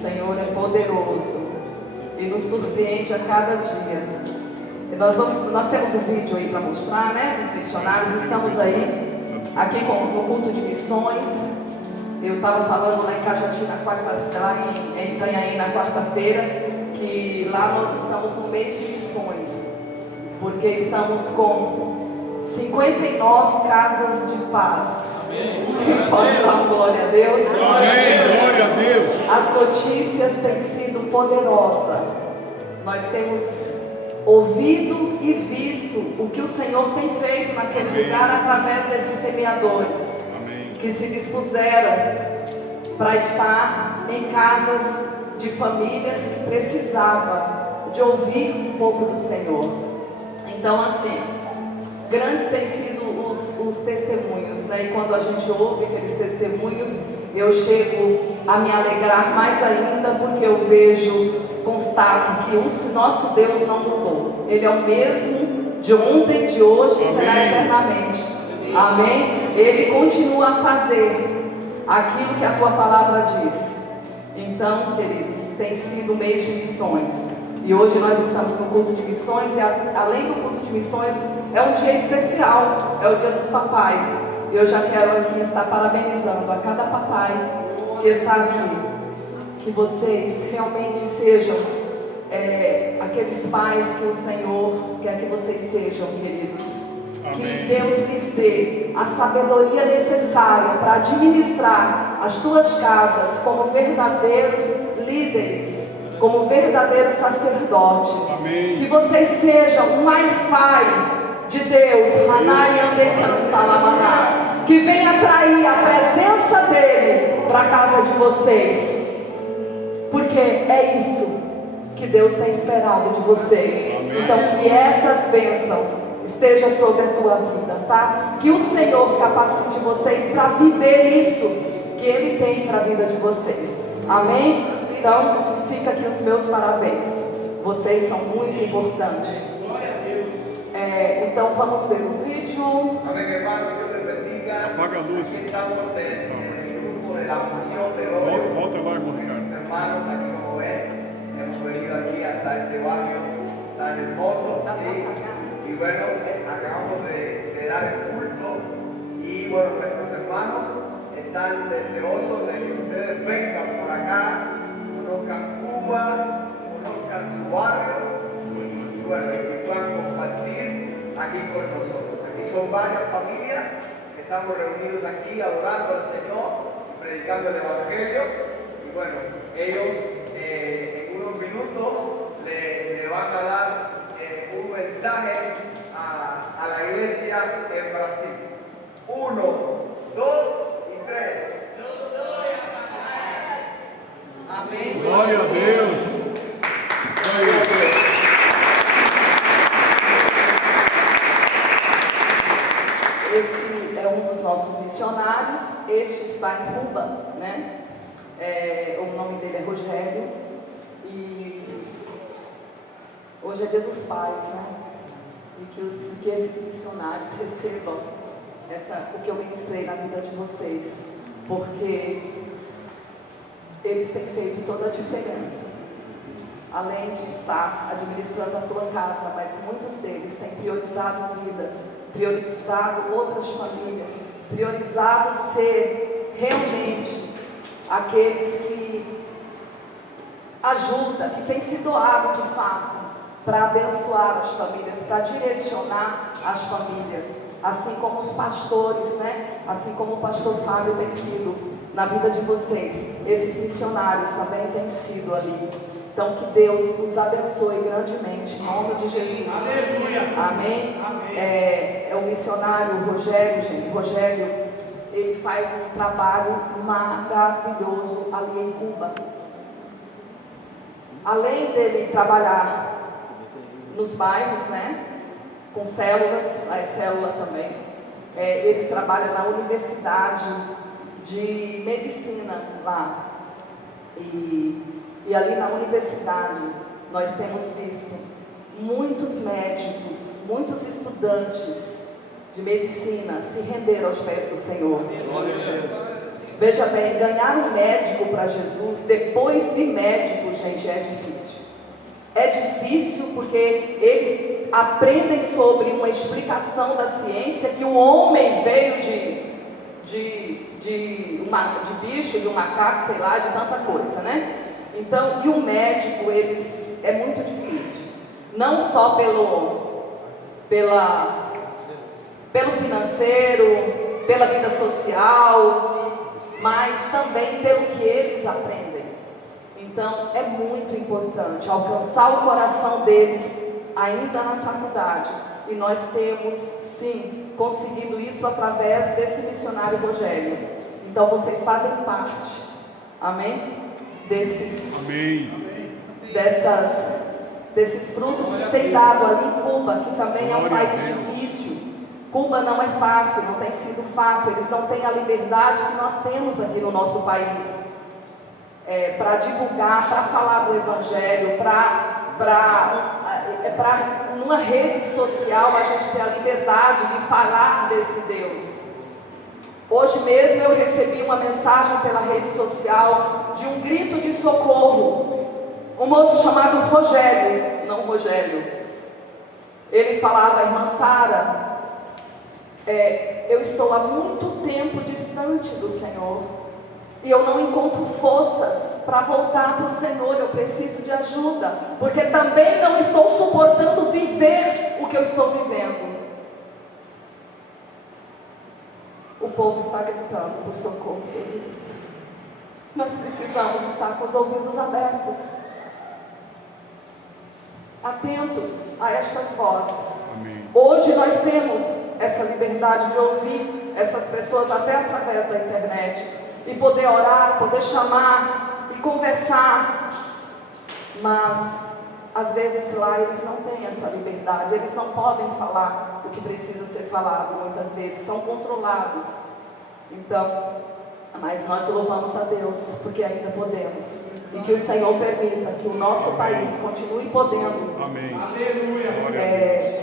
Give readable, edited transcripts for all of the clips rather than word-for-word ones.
Senhor é poderoso e nos surpreende a cada dia. E nós temos um vídeo aí para mostrar, né, dos missionários. Estamos aí, aqui no culto de missões. Eu estava falando lá em Cajati, lá em Itanhaém, na quarta-feira, que lá nós estamos no mês de missões, porque estamos com 59 casas de paz. Pode dar glória a Deus. Amém, glória a Deus. As notícias têm sido poderosas. Nós temos ouvido e visto o que o Senhor tem feito naquele lugar através desses semeadores que se dispuseram para estar em casas de famílias que precisavam de ouvir um pouco do Senhor. Então, assim, grande tem sido os testemunhos, né? E quando a gente ouve aqueles testemunhos, eu chego a me alegrar mais ainda, porque eu vejo, constato que o nosso Deus não mudou. Ele é o mesmo de ontem, de hoje e será eternamente. Amém? Ele continua a fazer aquilo que a tua palavra diz. Então, queridos, tem sido um mês de missões. E hoje nós estamos no culto de missões. E além do culto de missões, é um dia especial. É o dia dos papais. E eu já quero aqui estar parabenizando a cada papai que está aqui. Que vocês realmente sejam aqueles pais que o Senhor quer que vocês sejam, queridos. Amém. Que Deus lhes dê a sabedoria necessária para administrar as tuas casas como verdadeiros líderes, como verdadeiros sacerdotes. Amém. Que vocês sejam um Wi-Fi de Deus, que venha atrair a presença dele para a casa de vocês, porque é isso que Deus tem esperado de vocês. Amém. Então, que essas bênçãos esteja sobre a tua vida, tá? Que o Senhor capacite vocês para viver isso que Ele tem para a vida de vocês. Amém? Então, fica aqui os meus parabéns. Vocês são muito importantes. Então, vamos ver o vídeo. Amém, hermano, Deus te bendiga. Apaga a luz. Aquí estamos en el grupo de la unción de hoy. Volta lá, irmão Ricardo. Mis hermanos, aquí como ven, hemos venido aquí hasta este barrio tan hermoso, ¿sí? Y bueno, acabamos de dar el culto y bueno, nuestros hermanos están deseosos de que ustedes vengan por acá, conozcan Cuba, conozcan su barrio y bueno, que puedan compartir aquí con nosotros. Aquí son varias familias que estamos reunidos aquí adorando al Señor, predicando el Evangelio y bueno, ellos en unos minutos le van a dar un mensaje a la iglesia en Brasil. 1, 2 y 3. Amém. Glória a Deus. Glória a Deus. Esse é um dos nossos missionários. Este está em Cuba, né? O nome dele é Rogério. E hoje é dia dos pais, né? E que esses missionários recebam o que eu ministrei na vida de vocês, porque eles têm feito toda a diferença. Além de estar administrando a tua casa, mas muitos deles têm priorizado vidas, priorizado outras famílias, priorizado ser realmente aqueles que ajudam, que têm se doado de fato para abençoar as famílias, para direcionar as famílias, assim como os pastores, né? Assim como o pastor Fábio tem sido na vida de vocês, esses missionários também têm sido ali. Então, que Deus os abençoe grandemente, em nome de Jesus. Aleluia. Amém? É o missionário Rogério, gente. Rogério, ele faz um trabalho maravilhoso ali em Cuba. Além dele trabalhar nos bairros, né, com células, a célula também, eles trabalham na Universidade de Medicina lá. E ali na universidade nós temos visto muitos médicos, muitos estudantes de medicina se render aos pés do Senhor. Veja bem, ganhar um médico para Jesus, depois de médico, gente, é difícil. É difícil porque eles aprendem sobre uma explicação da ciência que o homem veio de bicho, de um macaco, sei lá, de tanta coisa, né? Então, e o médico, é muito difícil. Não só pelo financeiro, pela vida social, mas também pelo que eles aprendem. Então é muito importante alcançar o coração deles ainda na faculdade. E nós temos sim conseguido isso através desse missionário Rogério. Então vocês fazem parte, amém? Desses frutos que tem dado ali em Cuba, que também é um país difícil. Cuba não é fácil, não tem sido fácil, eles não têm a liberdade que nós temos aqui no nosso país, para divulgar, para falar do Evangelho, numa rede social a gente ter a liberdade de falar desse Deus. Hoje mesmo eu recebi uma mensagem pela rede social de um grito de socorro, um moço chamado Rogério, não Rogério, ele falava: irmã Sara, eu estou há muito tempo distante do Senhor e eu não encontro forças para voltar para o Senhor, eu preciso de ajuda, porque também não estou suportando viver o que eu estou vivendo. O povo está gritando por socorro, queridos. Nós precisamos estar com os ouvidos abertos, atentos a estas vozes. Amém. Hoje nós temos essa liberdade de ouvir essas pessoas até através da internet e poder orar, poder chamar e conversar, mas às vezes lá eles não têm essa liberdade, eles não podem falar o que precisa ser falado, muitas vezes são controlados. Então, mas nós louvamos a Deus porque ainda podemos, e que o Senhor permita que o nosso país continue podendo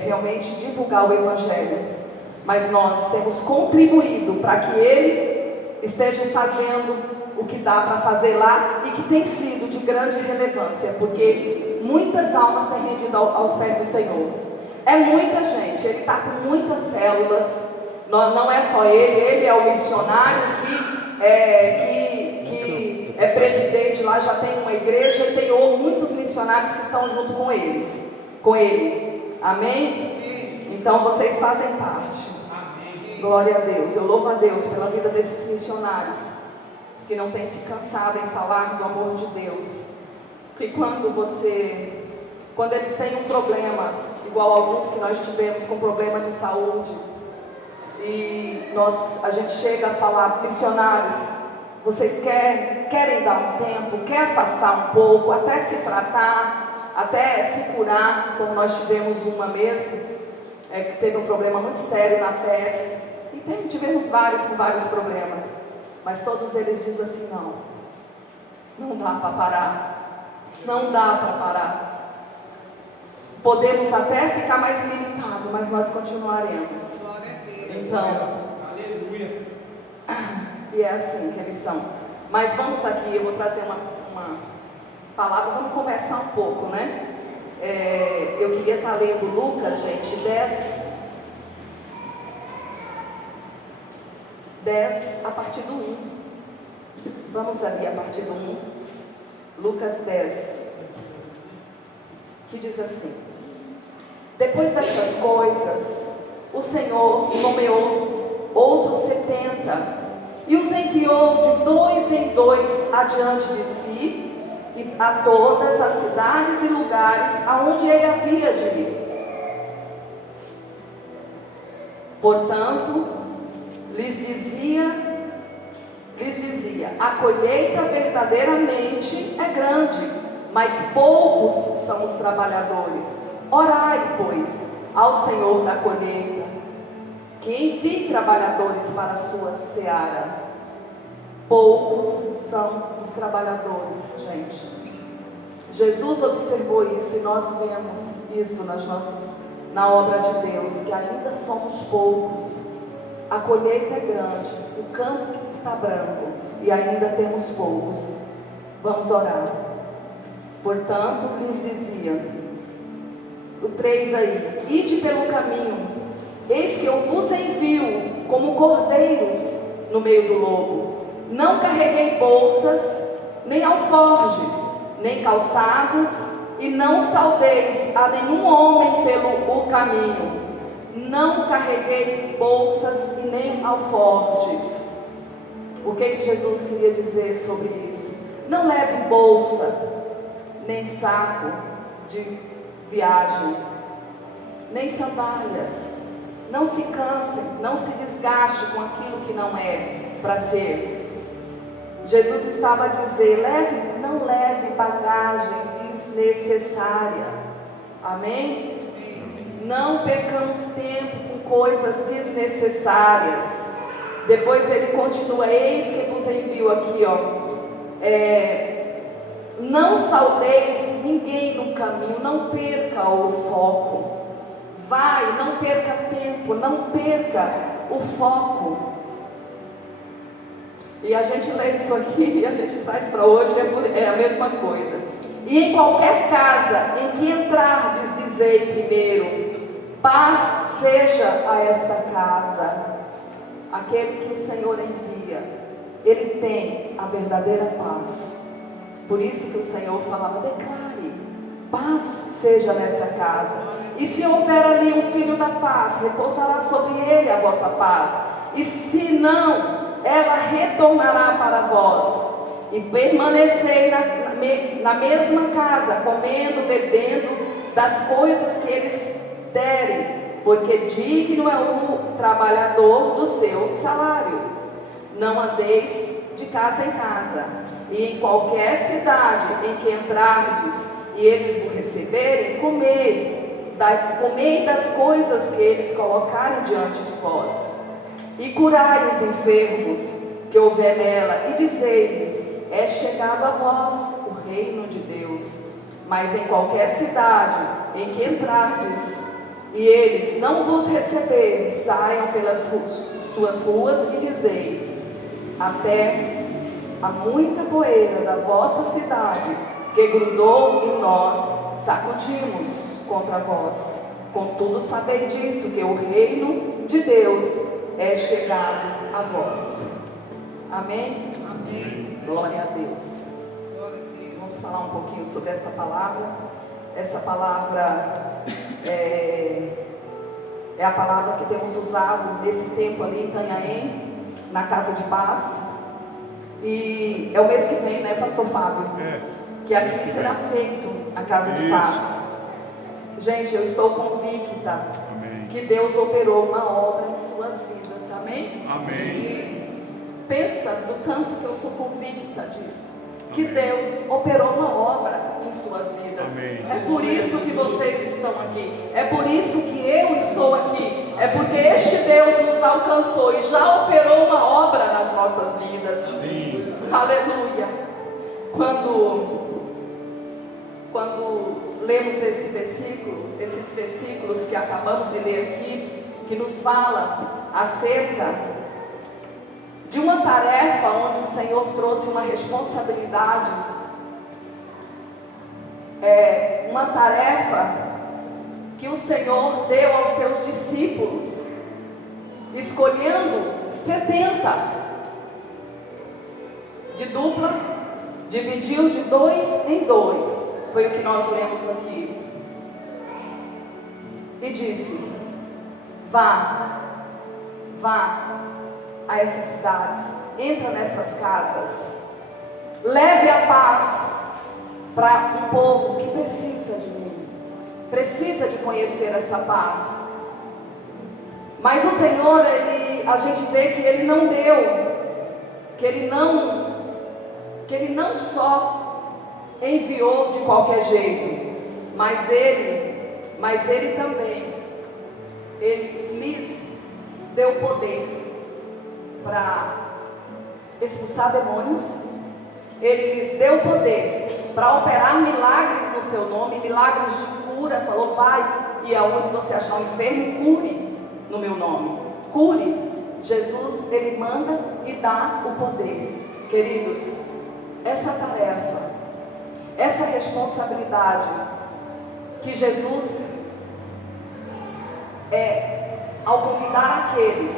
realmente divulgar o Evangelho. Mas nós temos contribuído para que Ele esteja fazendo o que dá para fazer lá e que tem sido de grande relevância, porque muitas almas têm rendido aos pés do Senhor. É muita gente, ele está com muitas células, não é só ele é o missionário que é presidente lá, já tem uma igreja e tem muitos missionários que estão junto com ele. Amém? Então vocês fazem parte. Glória a Deus. Eu louvo a Deus pela vida desses missionários que não têm se cansado em falar do amor de Deus. Que quando eles têm um problema, igual alguns que nós tivemos com problema de saúde, e a gente chega a falar: missionários, vocês querem dar um tempo, quer afastar um pouco, até se tratar, até se curar, como nós tivemos uma mesmo, que teve um problema muito sério na pele, e tivemos vários com vários problemas, mas todos eles dizem assim: não dá para parar, não dá para parar. Podemos até ficar mais limitados, mas nós continuaremos. Então, aleluia. E é assim que eles são. Mas vamos aqui, eu vou trazer uma palavra, vamos conversar um pouco, né? Eu queria estar lendo Lucas, gente, 10 a partir do 1. Vamos ali a partir do 1. Lucas 10, que diz assim: depois dessas coisas, o Senhor nomeou outros 70 e os enviou de 2 em 2 adiante de si e a todas as cidades e lugares aonde ele havia de ir. Portanto, lhes dizia: a colheita verdadeiramente é grande, mas poucos são os trabalhadores. Orai, pois, ao Senhor da colheita, que envie trabalhadores para a sua seara. Poucos são os trabalhadores, gente. Jesus observou isso e nós vemos isso na obra de Deus, que ainda somos poucos. A colheita é grande, o campo está branco, e ainda temos poucos. Vamos orar. Portanto, lhes dizia, o 3 aí, ide pelo caminho, eis que eu vos envio como cordeiros no meio do lobo. Não carreguei bolsas, nem alforjes, nem calçados, e não saudeis a nenhum homem pelo o caminho. Não carregueis bolsas e nem alforjes. O que Jesus queria dizer sobre isso? Não leve bolsa, nem saco de viagem, nem sandálias. Não se canse, não se desgaste com aquilo que não é para ser. Jesus estava a dizer, não leve bagagem desnecessária. Amém? Não percamos tempo com coisas desnecessárias. Depois ele continua, eis que vos envio aqui, não saudeis ninguém no caminho, não perca o foco. Vai, não perca tempo, não perca o foco. E a gente lê isso aqui e a gente traz para hoje, é a mesma coisa. E em qualquer casa em que entrardes, dizei primeiro, paz seja a esta casa. Aquele que o Senhor envia, ele tem a verdadeira paz. Por isso que o Senhor falava, declare, paz seja nessa casa. E se houver ali um filho da paz, repousará sobre ele a vossa paz. E se não, ela retornará para vós. E permanecei na mesma casa, comendo, bebendo das coisas que eles derem, porque digno é o trabalhador do seu salário. Não andeis de casa em casa, e em qualquer cidade em que entrardes, e eles vos receberem, comei das coisas que eles colocarem diante de vós, e curai os enfermos que houver nela, e dizei-lhes, é chegado a vós o reino de Deus. Mas em qualquer cidade em que entrardes, e eles não vos receberem, saiam pelas suas ruas e dizei, até a muita poeira da vossa cidade que grudou em nós, sacudimos contra vós. Contudo sabei disso, que o reino de Deus é chegado a vós. Amém? Amém. Glória a Deus. Glória a Deus. Vamos falar um pouquinho sobre essa palavra. Essa palavra é a palavra que temos usado nesse tempo ali em Itanhaém, na Casa de Paz. E é o mês que vem, né, Pastor Fábio? Que aqui será feito a Casa de Paz. Gente, eu estou convicta que Deus operou uma obra em suas vidas. Amém? Amém. Pensa no tanto que eu sou convicta disso. Que Deus operou uma obra em suas vidas. Amém. É por isso que vocês estão aqui. É por isso que eu estou aqui. É porque este Deus nos alcançou e já operou uma obra nas nossas vidas. Sim. Aleluia. Quando lemos esses versículos que acabamos de ler aqui, que nos fala acerca de uma tarefa onde o Senhor trouxe uma responsabilidade, uma tarefa que o Senhor deu aos seus discípulos, escolhendo 70 de dupla, dividiu de 2 em 2, foi o que nós lemos aqui, e disse, vá a essas cidades, entra nessas casas, leve a paz para um povo que precisa de mim, precisa de conhecer essa paz. Mas o Senhor, a gente vê que Ele não deu, que Ele não só enviou de qualquer jeito, mas Ele também, Ele lhes deu poder para expulsar demônios. Ele lhes deu poder para operar milagres no seu nome, milagres de cura. Falou, vai, e aonde você achar um enfermo, cure no meu nome. Cure. Jesus, Ele manda e dá o poder. Queridos, essa tarefa, essa responsabilidade que Jesus, ao convidar aqueles,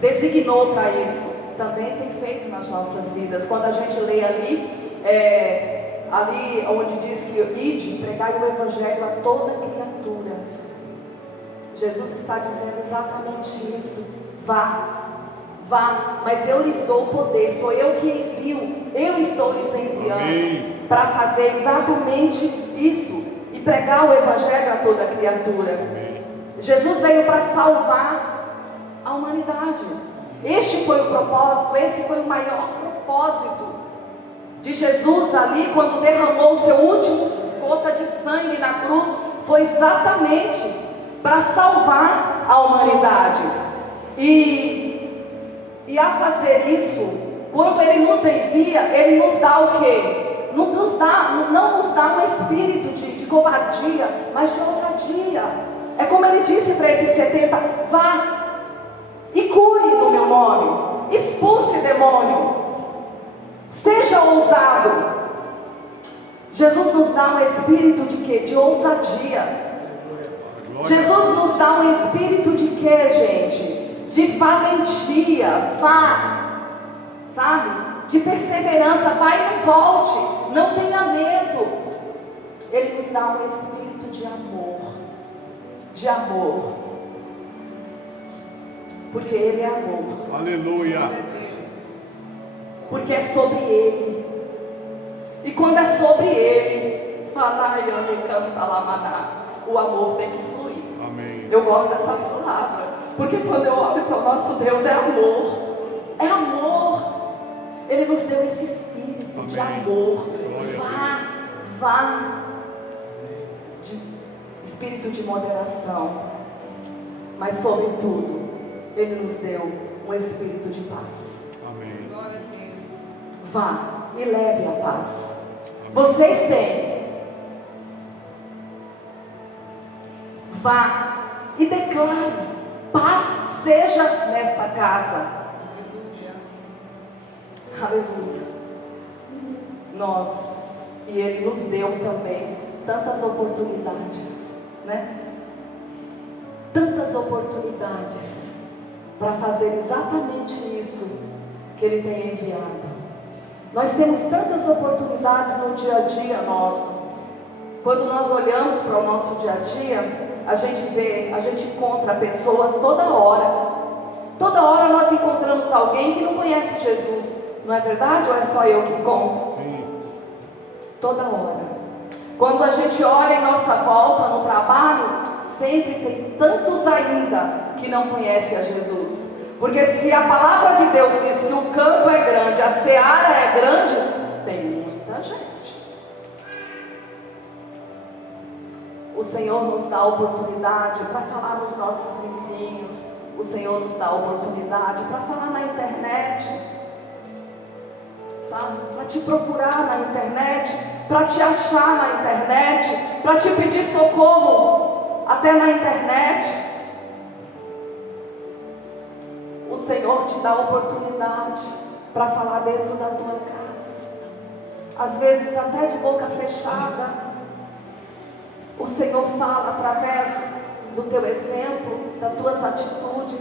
designou para isso, também tem feito nas nossas vidas. Quando a gente lê ali onde diz que ide, pregai o evangelho a toda criatura, Jesus está dizendo exatamente isso. Vá, mas eu lhes dou o poder, sou eu que envio, eu estou lhes enviando para fazer exatamente isso e pregar o evangelho a toda criatura. Amém. Jesus veio para salvar a humanidade. Este foi o propósito, esse foi o maior propósito de Jesus ali, quando derramou o seu último gota de sangue na cruz, foi exatamente para salvar a humanidade. E a fazer isso, quando Ele nos envia, Ele nos dá o quê? Não nos dá um espírito de covardia, mas de ousadia. É como Ele disse para esses 70, vá e cure no meu nome, expulse demônio, seja ousado. Jesus nos dá um espírito de quê? De ousadia. Jesus nos dá um espírito de quê, gente? De valentia, sabe? De perseverança, vai e não volte, não tenha medo. Ele nos dá um espírito de amor, porque Ele é amor. Aleluia. Porque é sobre Ele, e quando é sobre Ele, o amor tem que fluir. Amém. Eu gosto dessa palavra, porque quando eu olho para o nosso Deus, é amor. Ele nos deu esse espírito. Amém. De amor. Vá. Espírito de moderação, mas sobretudo, Ele nos deu um espírito de paz. Amém. Vá e leve a paz. Amém. Vocês têm. Vá e declare: paz seja nesta casa. Aleluia. E Ele nos deu também tantas oportunidades, né? Tantas oportunidades para fazer exatamente isso que Ele tem enviado. Nós temos tantas oportunidades no dia a dia nosso. Quando nós olhamos para o nosso dia a dia, a gente encontra pessoas toda hora. Toda hora nós encontramos alguém que não conhece Jesus. Não é verdade? Ou é só eu que encontro? Sim. Toda hora. Quando a gente olha em nossa volta no trabalho, sempre tem tantos ainda que não conhecem a Jesus. Porque se a palavra de Deus diz que o campo é grande, a seara é grande, tem muita gente. O Senhor nos dá a oportunidade para falar nos nossos vizinhos. O Senhor nos dá a oportunidade para falar na internet, sabe? Para te procurar na internet, para te achar na internet, para te pedir socorro até na internet. O Senhor te dá a oportunidade para falar dentro da tua casa, às vezes até de boca fechada. O Senhor fala através do teu exemplo, das tuas atitudes.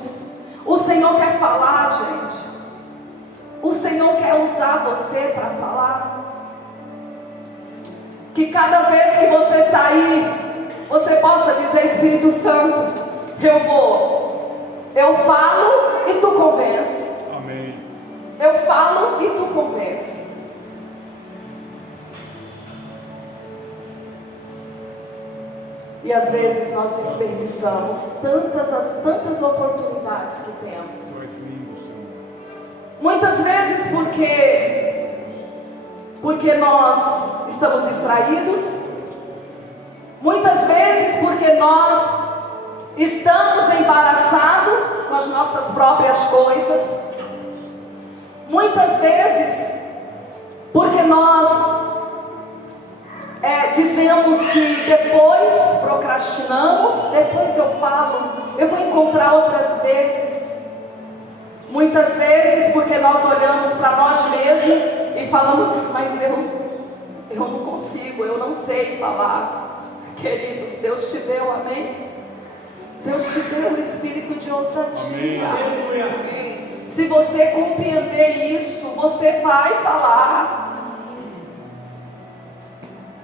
O Senhor quer falar, gente. O Senhor quer usar você para falar. Que cada vez que você sair, você possa dizer: Espírito Santo, eu falo e tu convence. Amém. Eu falo e tu convence. E às vezes nós desperdiçamos tantas oportunidades que temos. Muitas vezes porque nós estamos distraídos. Muitas vezes porque nós estamos embaraçados com as nossas próprias coisas. Muitas vezes porque nós dizemos que depois procrastinamos, depois eu falo, eu vou encontrar outras vezes. Muitas vezes porque nós olhamos para nós mesmos e falamos, mas eu não consigo, eu não sei falar. Queridos, Deus te deu, amém? Deus te deu o espírito de ousadia. Se você compreender isso, você vai falar.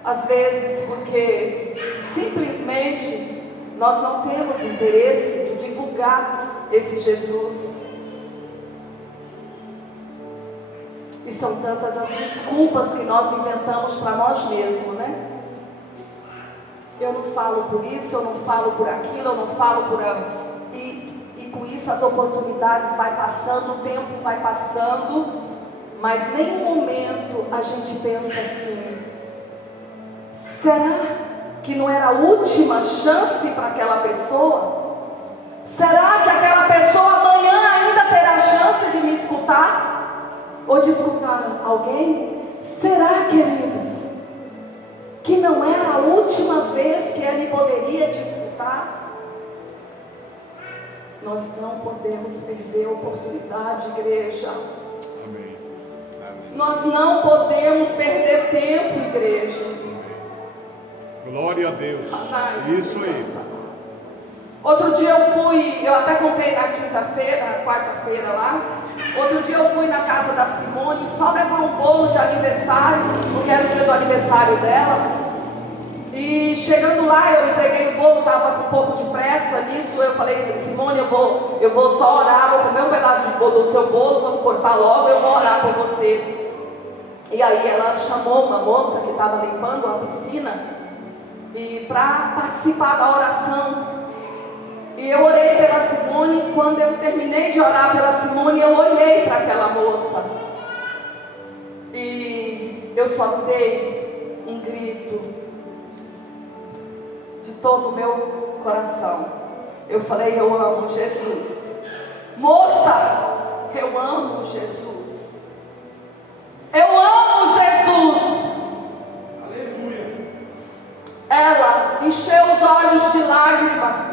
Às vezes porque simplesmente nós não temos interesse de divulgar esse Jesus. E são tantas as desculpas que nós inventamos para nós mesmos, né? Eu não falo por isso, eu não falo por aquilo, eu não falo por... E com isso as oportunidades vai passando, o tempo vai passando, mas em nenhum momento a gente pensa assim, será que não era a última chance para aquela pessoa? Será que aquela pessoa amanhã ainda terá chance de me escutar? Ou de escutar alguém? Será, queridos, que não era a última vez que ele poderia te escutar? Nós não podemos perder a oportunidade, igreja. Amém. Amém. Nós não podemos perder tempo, igreja. Glória a Deus. Isso aí. Outro dia eu até comprei na quinta-feira, na quarta-feira lá. Outro dia eu fui na casa da Simone só levar um bolo de aniversário, porque era o dia do aniversário dela. E chegando lá, eu entreguei o bolo, estava com um pouco de pressa nisso. Eu falei, Simone, eu vou só orar, vou comer um pedaço de bolo do seu bolo, vamos cortar logo, eu vou orar por você. E aí ela chamou uma moça que estava limpando a piscina e para participar da oração. E eu orei pela Simone. Quando eu terminei de orar pela Simone, eu olhei para aquela moça e eu só dei um grito de todo o meu coração. Eu falei, eu amo Jesus. Moça, eu amo Jesus. Eu amo Jesus. Aleluia. Ela encheu os olhos de lágrima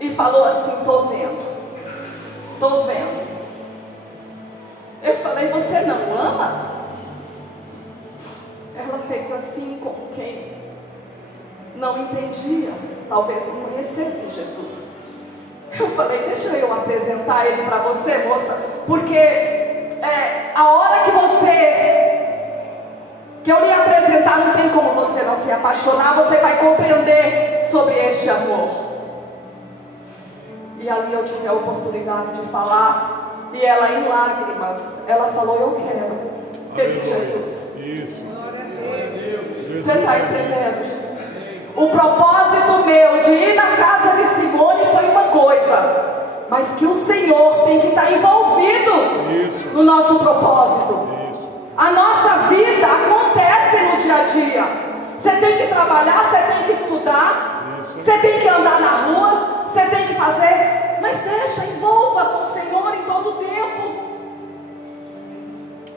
e falou assim, estou vendo. Eu falei, você não ama? Ela fez assim como quem não entendia, talvez não conhecesse Jesus. Eu falei, deixa eu apresentar ele para você, moça, porque a hora que eu lhe apresentar, não tem como você não se apaixonar, você vai compreender sobre este amor. E ali eu tive a oportunidade de falar, e ela em lágrimas, ela falou, eu quero esse Jesus. Isso. Glória a Deus. Você está entendendo, gente? O propósito meu de ir na casa de Simone foi uma coisa, mas que o Senhor tem que estar envolvido no nosso propósito. Isso. A nossa vida acontece no dia a dia. Você tem que trabalhar, você tem que estudar, você tem que andar na rua, você tem que fazer, mas deixa, envolva com o Senhor em todo o tempo.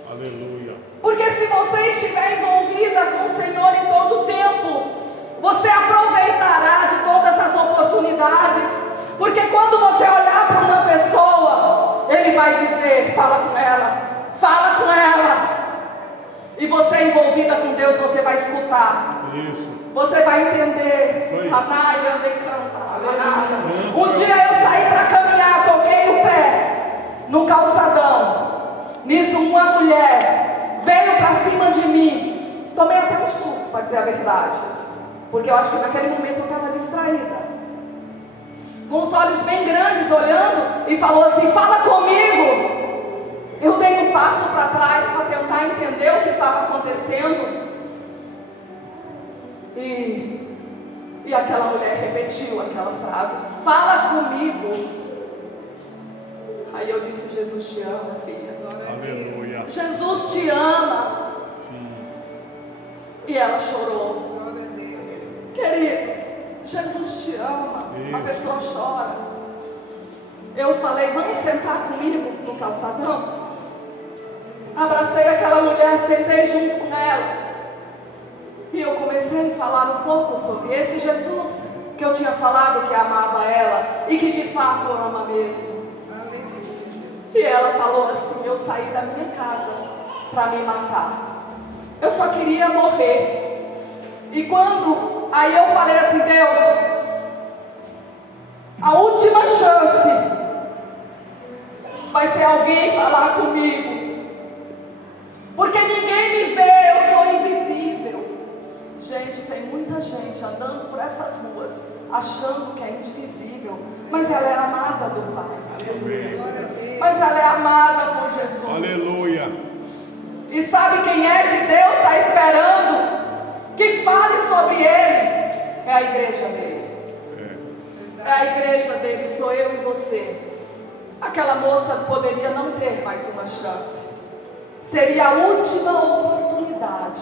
Aleluia. Porque se você estiver envolvida com o Senhor em todo o tempo, você aproveitará de todas as oportunidades. Porque quando você olhar para uma pessoa, Ele vai dizer, fala com ela. E você envolvida com Deus, você vai escutar. Isso. Você vai entender. Isso aí. Um dia eu saí para caminhar, toquei o pé no calçadão. Nisso uma mulher veio para cima de mim. Tomei até um susto, para dizer a verdade, porque eu acho que naquele momento eu estava distraída, com os olhos bem grandes olhando, e falou assim, fala comigo. Eu dei um passo para trás para tentar entender o que estava acontecendo. E aquela mulher repetiu aquela frase, fala comigo. Aí eu disse, Jesus te ama, filha. Aleluia. Jesus te ama. Sim. E ela chorou. Glória a Deus. Queridos, Jesus te ama. A Isso. pessoa chora. Eu falei, vamos sentar comigo no calçadão? Abracei aquela mulher, sentei junto com ela. E eu comecei a falar um pouco sobre esse Jesus que eu tinha falado que amava ela e que de fato ama mesmo. Aleluia. E ela falou assim: eu saí da minha casa para me matar. Eu só queria morrer. E quando aí eu falei assim: Deus, a última chance vai ser alguém falar comigo, porque ninguém me vê, eu sou invisível. Gente, tem muita gente andando por essas ruas achando que é invisível, mas ela é amada do Pai. Amém. Mas ela é amada por Jesus. Aleluia. E sabe quem é que Deus está esperando que fale sobre ele? É a igreja dele. É a igreja dele, sou eu e você. Aquela moça poderia não ter mais uma chance. Seria a última oportunidade.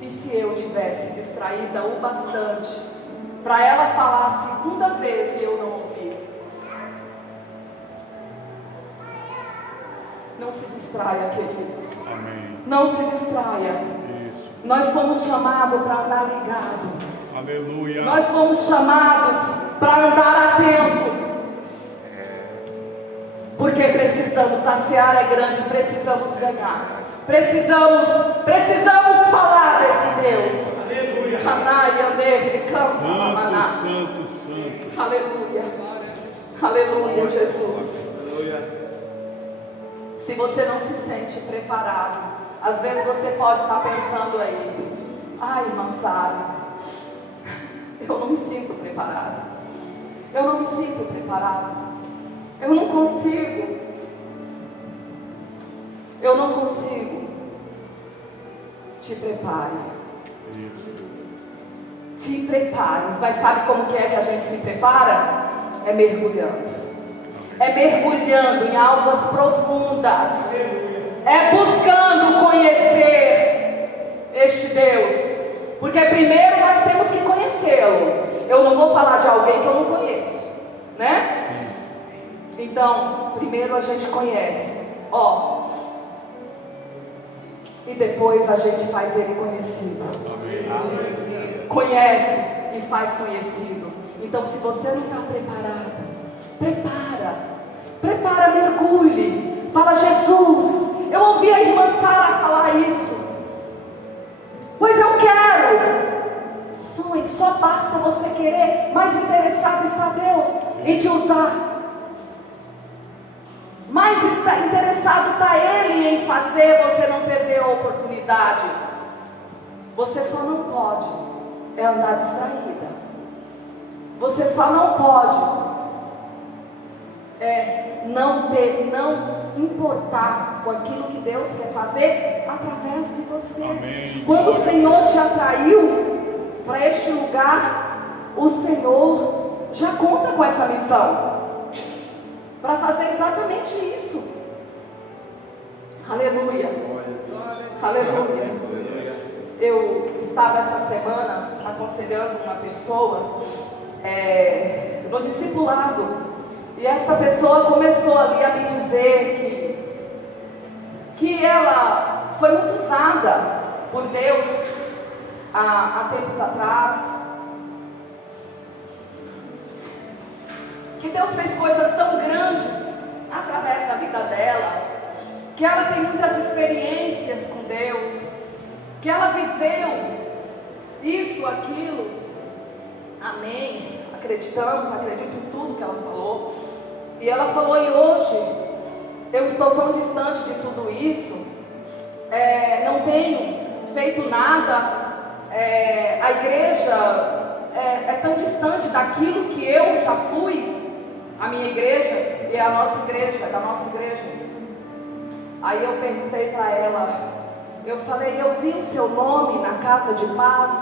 E se eu tivesse distraída o bastante para ela falar a segunda vez e eu não ouvi? Não se distraia, queridos. Amém. Não se distraia. Isso. Nós fomos chamados para andar ligado. Aleluia. Nós fomos chamados para andar atento. Porque precisamos, a seara é grande, precisamos ganhar. Precisamos falar desse Deus. Santo, santo. Aleluia. Aleluia, Jesus. Se você não se sente preparado, às vezes você pode estar pensando aí: ai, irmã Sara, eu não me sinto preparado. Eu não me sinto preparado. Eu não consigo. Eu não consigo. Te prepare. Te prepare. Mas sabe como que é que a gente se prepara? É mergulhando. É mergulhando em águas profundas. É buscando conhecer este Deus. Porque primeiro nós temos que conhecê-lo. Eu não vou falar de alguém que eu não conheço, né? Então, primeiro a gente conhece, e depois a gente faz ele conhecido. Amém. Conhece e faz conhecido. Então, se você não está preparado, prepara, mergulhe. Fala: Jesus, eu ouvi a irmã Sara falar isso, pois eu quero. Sonhe, só basta você querer. Mais interessado está Deus em te usar. Mais está interessado está Ele em fazer você não perder a oportunidade. Você só não pode andar distraída. Você só não pode não importar com aquilo que Deus quer fazer através de você. Amém. Quando o Senhor te atraiu para este lugar, o Senhor já conta com essa missão para fazer exatamente isso. Aleluia. Aleluia. Eu estava essa semana aconselhando uma pessoa no discipulado, e essa pessoa começou ali a me dizer que ela foi muito usada por Deus há tempos atrás, que Deus fez coisas tão grandes através da vida dela, que ela tem muitas experiências com Deus, que ela viveu isso, aquilo. Amém. Acredito em tudo que ela falou. E ela falou: e hoje eu estou tão distante de tudo isso, não tenho feito nada, a igreja é tão distante daquilo que eu já fui, a minha igreja e a nossa igreja, da nossa igreja. Aí eu perguntei para ela, eu falei: eu vi o seu nome na casa de paz,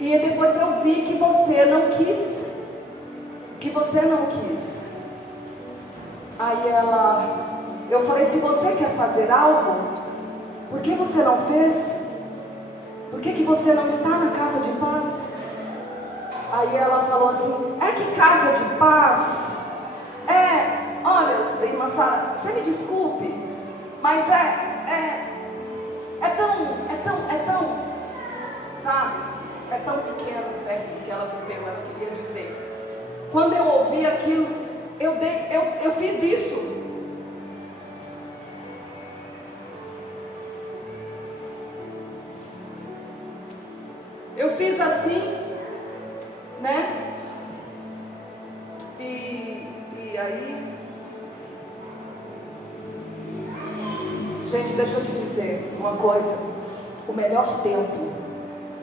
e depois eu vi que você não quis. Aí eu falei: se você quer fazer algo, por que você não fez? Por que você não está na casa de paz? Aí ela falou assim: é que casa de paz olha, irmã Sara, você me desculpe, mas é tão, sabe, tão pequeno perto do que ela viveu, ela queria dizer. Quando eu ouvi aquilo, eu fiz isso. Eu fiz assim, né? E aí, gente, deixa eu te dizer uma coisa. O melhor tempo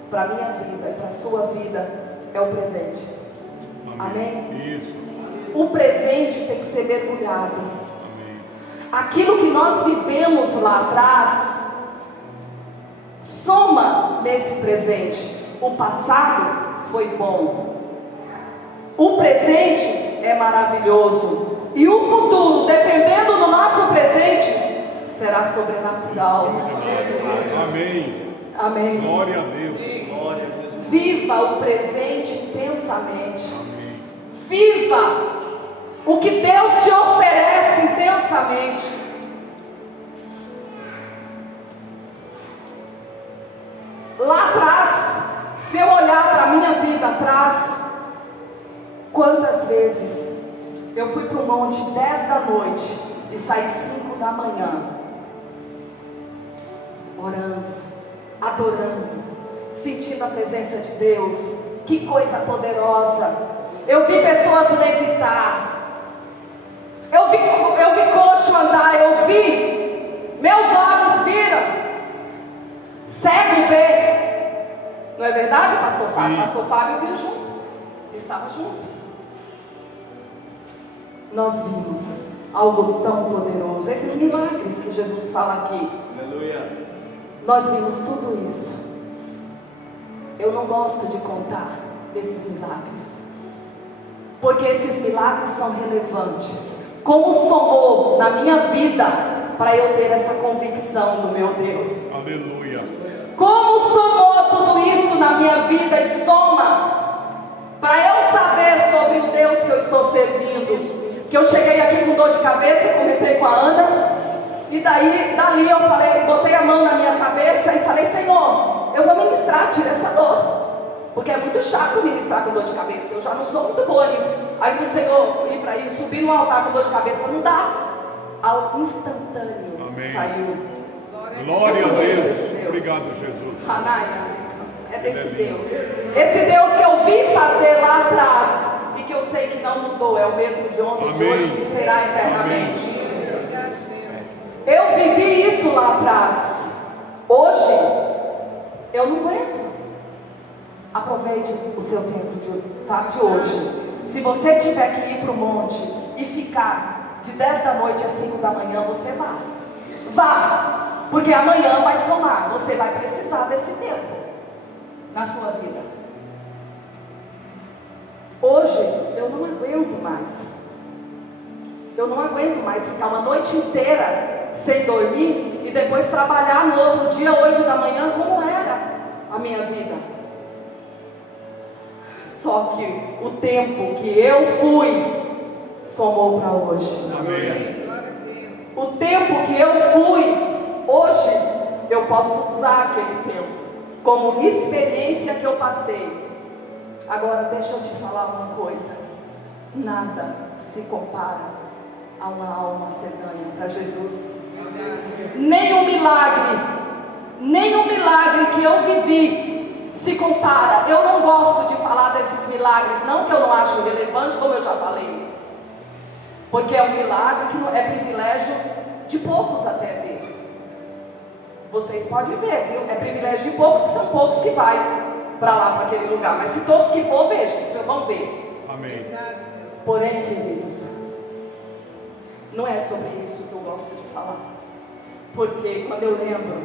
para a minha vida e para a sua vida é o presente. Amém? Isso. O presente tem que ser mergulhado. Amém. Aquilo que nós vivemos lá atrás soma nesse presente. O passado foi bom. O presente é maravilhoso. E o futuro, dependendo do nosso presente, será sobrenatural. Amém. Amém. Glória a Deus. Glória a Jesus. Viva o presente intensamente. Amém. Viva o que Deus te oferece intensamente. Lá atrás, se eu olhar para a minha vida atrás, quantas vezes eu fui para o monte 10 da noite e saí 5 da manhã, orando, adorando, sentindo a presença de Deus. Que coisa poderosa. Eu vi pessoas levitar, eu vi coxo andar, eu vi, meus olhos viram, cego vê. Não é verdade, pastor Fábio? Pastor Fábio viu junto, estava junto. Nós vimos algo tão poderoso, esses milagres que Jesus fala aqui. Aleluia. Nós vimos tudo isso. Eu não gosto de contar esses milagres, porque esses milagres são relevantes. Como somou na minha vida para eu ter essa convicção do meu Deus? Aleluia. Como somou tudo isso na minha vida e soma para eu saber sobre o Deus que eu estou servindo? Que eu cheguei aqui com dor de cabeça, comentei com a Ana, e dali eu falei, botei a mão na minha cabeça e falei: Senhor, eu vou ministrar, tira essa dor. Porque é muito chato ministrar com dor de cabeça. Eu já não sou muito boa nisso. Aí o Senhor ir para ir, subir no altar com dor de cabeça, não dá. Ao instantâneo. Amém. Saiu. Glória a Deus. Deus. Obrigado, Jesus. Hanaya, é desse Deus. Esse Deus que eu vi fazer lá atrás e que eu sei que não mudou, é o mesmo de ontem, de Amém. hoje e será eternamente. Eu vivi isso lá atrás. Hoje eu não aguento. Aproveite o seu tempo de hoje. Se você tiver que ir para o monte e ficar de 10 da noite às 5 da manhã, você vá. Vá, porque amanhã vai somar. Você vai precisar desse tempo na sua vida. Hoje eu não aguento mais. Eu não aguento mais ficar uma noite inteira sem dormir e depois trabalhar no outro dia, 8 da manhã, como era a minha vida. Só que o tempo que eu fui somou para hoje. Amém. O tempo que eu fui, hoje eu posso usar aquele tempo como experiência que eu passei. Agora deixa eu te falar uma coisa: nada se compara a uma alma sedânea para Jesus. Nenhum milagre que eu vivi se compara. Eu não gosto de falar desses milagres, não que eu não acho relevante, como eu já falei, porque é um milagre que não é privilégio de poucos até ver. Vocês podem ver, viu? É privilégio de poucos, que são poucos que vai para lá, para aquele lugar. Mas se todos que for, vejam, vão ver. Amém. Porém, queridos, não é sobre isso que eu gosto de falar. Porque quando eu lembro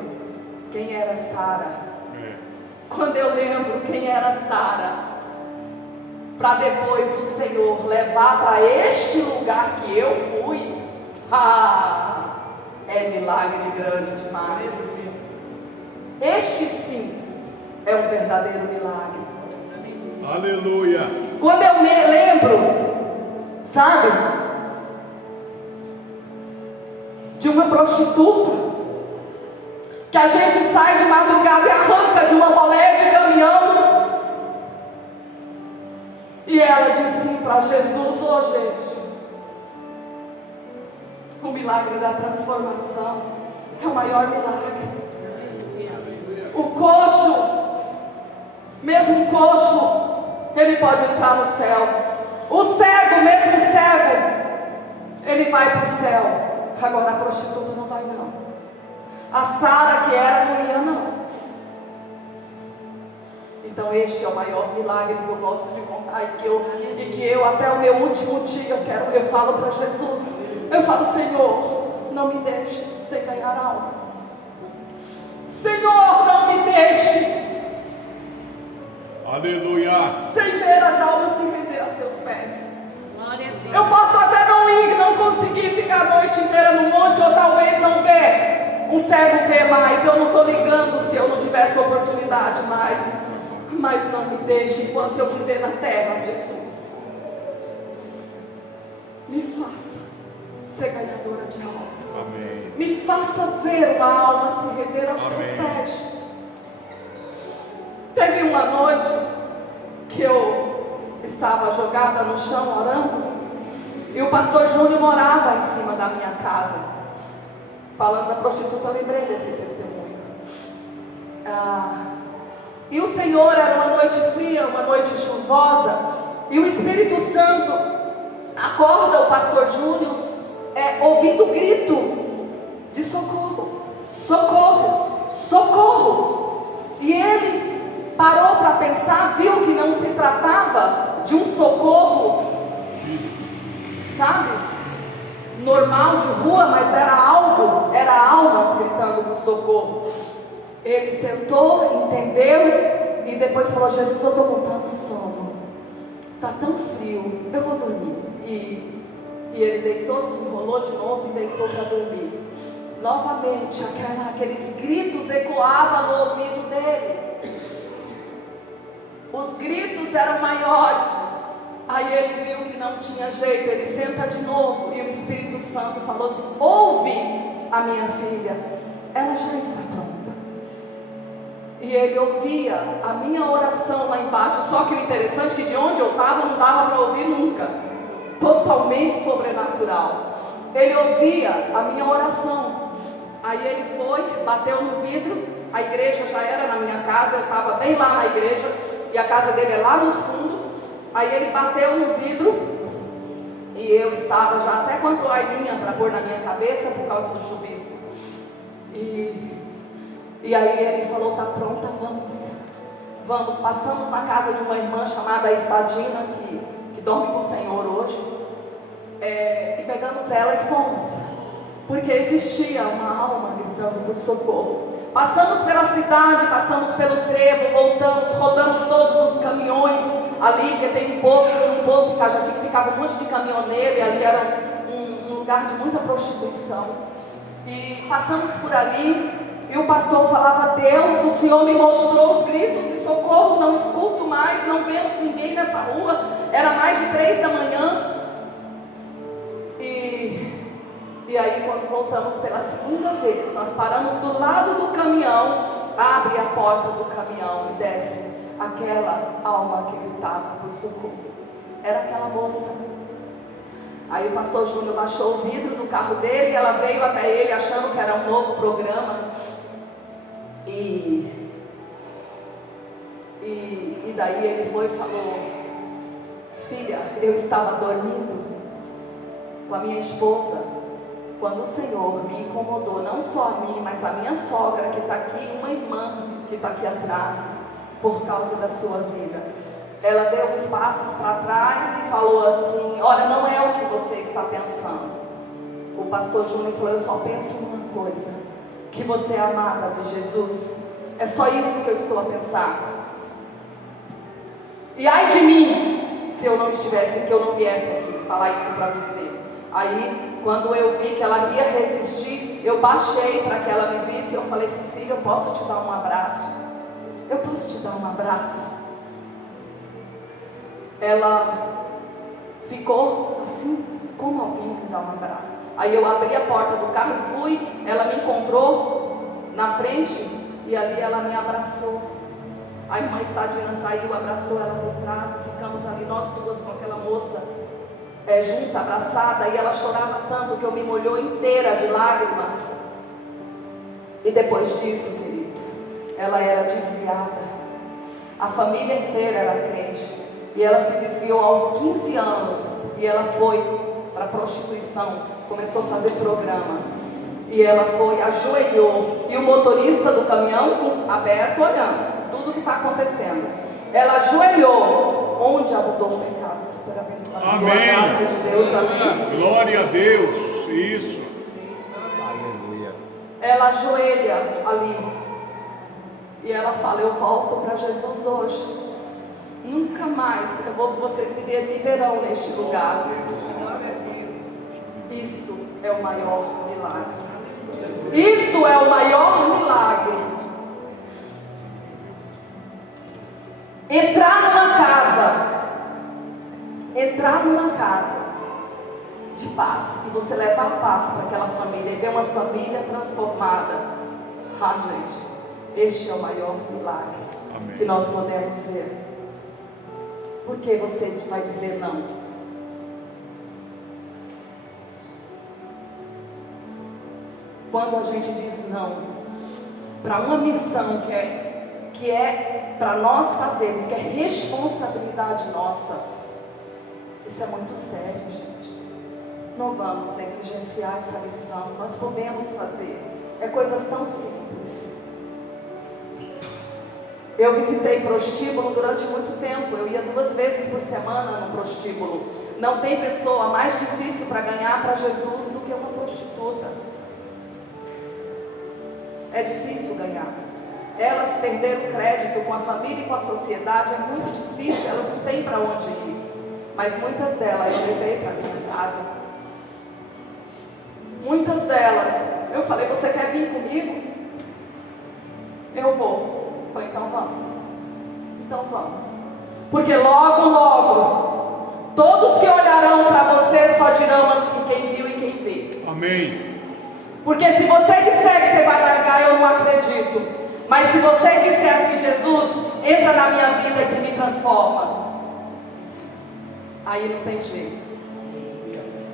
quem era Sara, quando eu lembro quem era Sara, para depois o Senhor levar para este lugar que eu fui, é milagre grande demais. Este sim é um verdadeiro milagre. Aleluia. Quando eu me lembro, sabe, de uma prostituta, que a gente sai de madrugada e arranca de uma boleia de caminhão, e ela disse sim para Jesus: ô gente, milagre da transformação é o maior milagre. O coxo, mesmo coxo, ele pode entrar no céu. O cego, mesmo cego, ele vai para o céu. Agora a prostituta não vai não. A Sara que era não ia não. Então este é o maior milagre que eu gosto de contar e que eu até o meu último dia eu falo para Jesus. Eu falo: Senhor, não me deixe sem ganhar almas. Senhor, não me deixe Aleluia. sem ver as almas se render aos teus pés. Eu posso até não ir, não conseguir ficar a noite inteira no monte, ou talvez não ver. Um cego ver mais. Eu não estou ligando se eu não tivesse oportunidade mais. Mas não me deixe enquanto eu viver na terra, Jesus. Me faça ser ganhadora de almas. Amém. Me faça ver uma alma se render aos teus pés. Teve uma noite que eu estava jogada no chão orando, e o pastor Júnior morava em cima da minha casa. Falando da prostituta, eu lembrei desse testemunho. E o Senhor, era uma noite fria, uma noite chuvosa, e o Espírito Santo acorda o pastor Júnior, ouvindo grito de socorro, socorro, socorro. E ele parou para pensar, viu que não se tratava de um socorro, sabe, normal de rua, mas era almas gritando por socorro. Ele sentou, entendeu, e depois falou: Jesus, eu estou com tanto sono, está tão frio, eu vou dormir. E ele deitou, se enrolou de novo e deitou para dormir. Novamente, aqueles gritos ecoavam no ouvido dele. Os gritos eram maiores. Aí ele viu que não tinha jeito, ele senta de novo, e o Espírito Santo falou assim: ouve a minha filha, ela já está pronta. E ele ouvia a minha oração lá embaixo. Só que o interessante é que de onde eu estava não dava para ouvir nunca. Totalmente sobrenatural. Ele ouvia a minha oração. Aí ele foi, bateu no vidro. A igreja já era na minha casa, eu estava bem lá na igreja, e a casa dele é lá nos fundos. Aí ele bateu no vidro, e eu estava já até com a toalhinha para pôr na minha cabeça por causa do chuvisco. E aí ele falou: tá pronta, vamos. Passamos na casa de uma irmã chamada Estadina, que dorme com o Senhor hoje, e pegamos ela e fomos, porque existia uma alma gritando por socorro. Passamos pela cidade, passamos pelo trevo, voltamos, rodamos todos os caminhões ali, porque tem um posto em Cajati que ficava um monte de caminhoneiro, e ali era um lugar de muita prostituição. E passamos por ali, e o pastor falava: Deus, o Senhor me mostrou os gritos de socorro, não escuto mais, não vemos ninguém nessa rua. Era mais de 3 da manhã. E aí, quando voltamos pela segunda vez, nós paramos do lado do caminhão, abre a porta do caminhão e desce aquela alma que gritava por socorro. Era aquela moça. Aí o pastor Júnior baixou o vidro do carro dele, e ela veio até ele achando que era um novo programa. E daí ele foi e falou: filha, eu estava dormindo com a minha esposa, quando o Senhor me incomodou, não só a mim, mas a minha sogra que está aqui, uma irmã que está aqui atrás, por causa da sua vida. Ela deu uns passos para trás e falou assim: olha, não é o que você está pensando. O pastor Júnior falou: eu só penso numa coisa, que você é amada de Jesus. É só isso que eu estou a pensar. E ai de mim, se eu não estivesse, que eu não viesse aqui falar isso para você. Aí, quando eu vi que ela ia resistir, eu baixei para que ela me visse. Eu falei assim: filha, eu posso te dar um abraço? Eu posso te dar um abraço? Ela ficou assim, como alguém me dá um abraço? Aí eu abri a porta do carro e fui. Ela me encontrou na frente e ali ela me abraçou. A irmã Estadina saiu, abraçou ela por trás, ficamos ali nós duas com aquela moça. junta, abraçada, e ela chorava tanto que eu me molhou inteira de lágrimas. E depois disso, queridos, ela era desviada. A família inteira era crente. E ela se desviou aos 15 anos. E ela foi para a prostituição. Começou a fazer programa. E ela foi, ajoelhou. E o motorista do caminhão aberto, olhando tudo que está acontecendo. Ela ajoelhou. Onde abundou o pecado, superabençoado. Amém. A graça de Deus, amém. Glória a Deus. Isso. Ela ajoelha ali. E ela fala: eu volto para Jesus hoje. Nunca mais vocês me verão neste lugar. Isto é o maior milagre. Isto é o maior milagre. Entrar numa casa de paz, e você levar paz para aquela família, e ver uma família transformada. Gente, este é o maior milagre. Amém. Que nós podemos ver. Por que você vai dizer não? Quando a gente diz não para uma missão que é para nós fazermos, que é responsabilidade nossa, isso é muito sério, gente. Não vamos negligenciar essa missão. Nós podemos fazer. É coisas tão simples. Eu visitei prostíbulo durante muito tempo. Eu ia 2 vezes por semana no prostíbulo. Não tem pessoa mais difícil para ganhar para Jesus do que uma prostituta. É difícil ganhar. Elas perderam crédito com a família e com a sociedade. É muito difícil, elas não têm para onde ir. Mas muitas delas eu levei para minha casa. Muitas delas, eu falei: você quer vir comigo? Eu vou. Eu falei: então vamos. Então vamos. Porque logo, todos que olharão para você só dirão assim: quem viu e quem vê. Amém. Porque se você disser que você vai largar, eu não acredito. Mas se você disser assim: Jesus, entra na minha vida e me transforma, aí não tem jeito.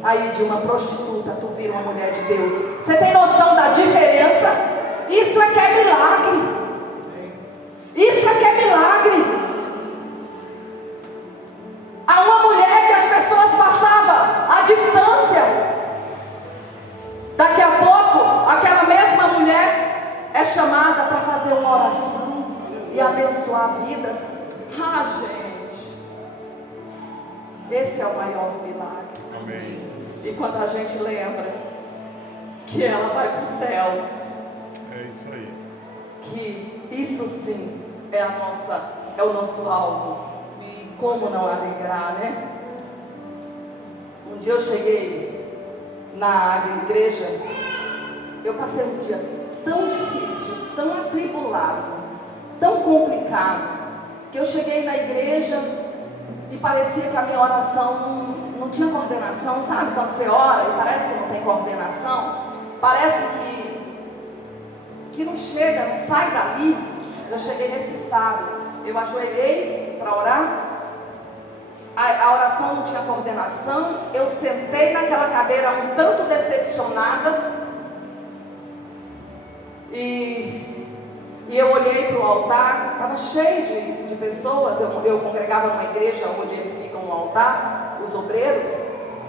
Aí de uma prostituta tu vira uma mulher de Deus. Você tem noção da diferença? Isso é que é milagre. Isso é que é milagre. Há uma mulher que as pessoas passavam à distância. Daqui a pouco, aquela mesma mulher é chamada para fazer uma oração e abençoar vidas. Gente, esse é o maior milagre. Amém. E quando a gente lembra que ela vai para o céu, é isso aí. Que isso sim é o nosso alvo. E como não alegrar, né? Um dia eu cheguei na igreja, eu passei um dia tão difícil, tão atribulado, tão complicado, que eu cheguei na igreja e parecia que a minha oração não tinha coordenação. Sabe quando você ora e parece que não tem coordenação? Parece que não chega, não sai dali. Eu cheguei nesse estado. Eu ajoelhei para orar. A oração não tinha coordenação. Eu sentei naquela cadeira um tanto decepcionada. E eu olhei para o altar, estava cheio de pessoas. Eu congregava numa igreja onde eles ficam no altar, os obreiros.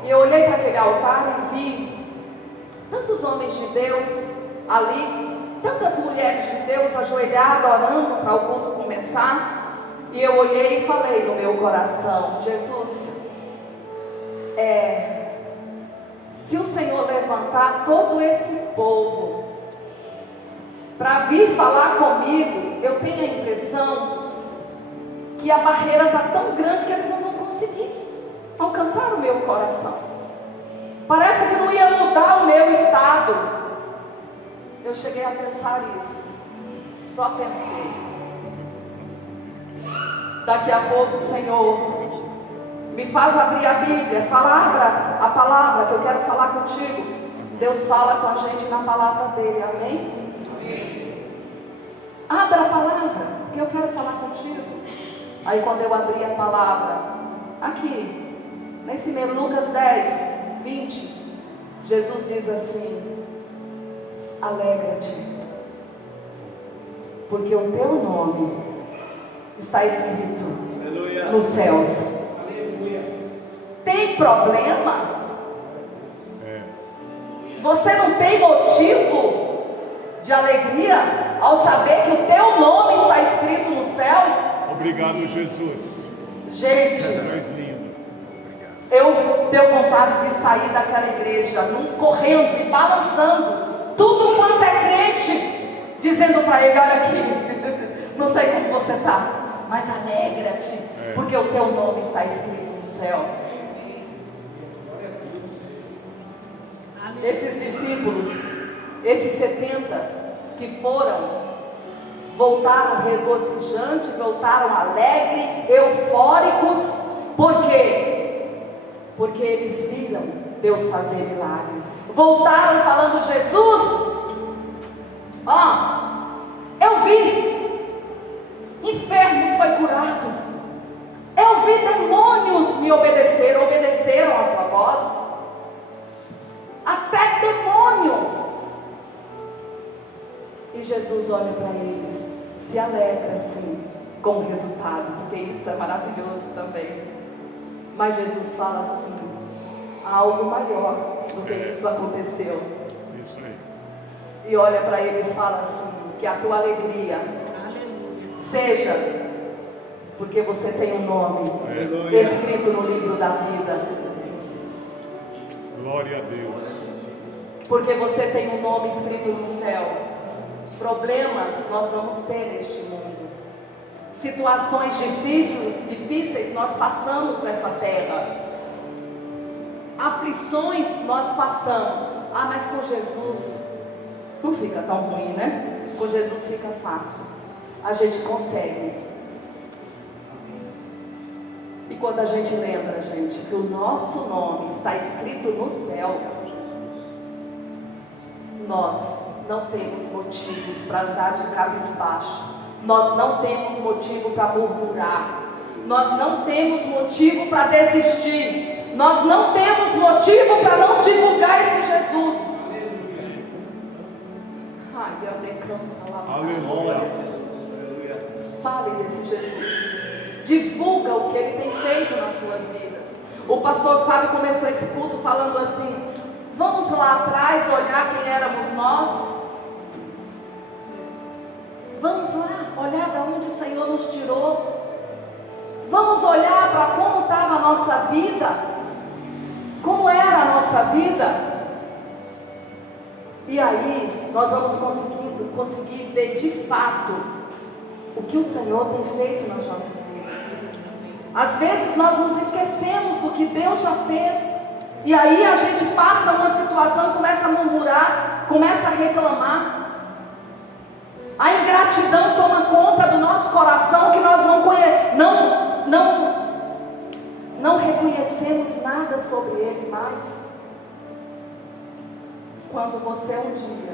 E eu olhei para aquele altar e vi tantos homens de Deus ali, tantas mulheres de Deus ajoelhadas, orando para o culto começar. E eu olhei e falei no meu coração: Jesus, se o Senhor levantar todo esse povo para vir falar comigo, eu tenho a impressão que a barreira está tão grande que eles não vão conseguir alcançar o meu coração. Parece que não ia mudar o meu estado. Eu cheguei a pensar isso. Só pensei. Daqui a pouco o Senhor me faz abrir a Bíblia. Abra a palavra que eu quero falar contigo. Deus fala com a gente na palavra dele, amém? Abra a palavra, que eu quero falar contigo. Aí quando eu abri a palavra, aqui, Nesse mesmo Lucas 10, 20, Jesus diz assim: alegra-te, porque o teu nome está escrito nos céus. Tem problema? Você não tem motivo de alegria ao saber que o teu nome está escrito no céu? Obrigado, Jesus. Gente, Mais lindo. eu tenho vontade de sair daquela igreja, correndo e balançando, tudo quanto é crente, dizendo para ele: olha aqui, não sei como você está, mas alegra-te, porque o teu nome está escrito no céu. Esses discípulos, esses 70 que foram, voltaram regozijantes, voltaram alegres, eufóricos. Por quê? Porque eles viram Deus fazer milagre. Voltaram falando: Jesus, eu vi enfermos foi curado, eu vi demônios me obedeceram a tua voz. Até demônio. E Jesus olha para eles, se alegra sim com o resultado, porque isso é maravilhoso também. Mas Jesus fala assim: há algo maior do que isso aconteceu. Isso aí. E olha para eles e fala assim: que a tua alegria seja porque você tem um nome escrito no livro da vida. Glória a Deus. Porque você tem um nome escrito no céu. Problemas nós vamos ter neste mundo. Situações difíceis nós passamos nessa terra. Aflições nós passamos. Mas com Jesus não fica tão ruim, né? Com Jesus fica fácil. A gente consegue. E quando a gente lembra, gente, que o nosso nome está escrito no céu, nós não temos motivos para andar de cabisbaixo, nós não temos motivo para murmurar, nós não temos motivo para desistir, nós não temos motivo para não divulgar esse Jesus. Aleluia. Fale desse Jesus. Divulga o que Ele tem feito nas suas vidas. O pastor Fábio começou esse culto falando assim: vamos lá atrás olhar quem éramos nós. Vamos lá olhar de onde o Senhor nos tirou. Vamos olhar para como estava a nossa vida. Como era a nossa vida. E aí nós vamos conseguir ver de fato o que o Senhor tem feito nas nossas vidas. Às vezes nós nos esquecemos do que Deus já fez, e aí a gente passa uma situação e começa a murmurar, começa a reclamar. A ingratidão toma conta do nosso coração, que nós não reconhecemos nada sobre Ele mais. Quando você um dia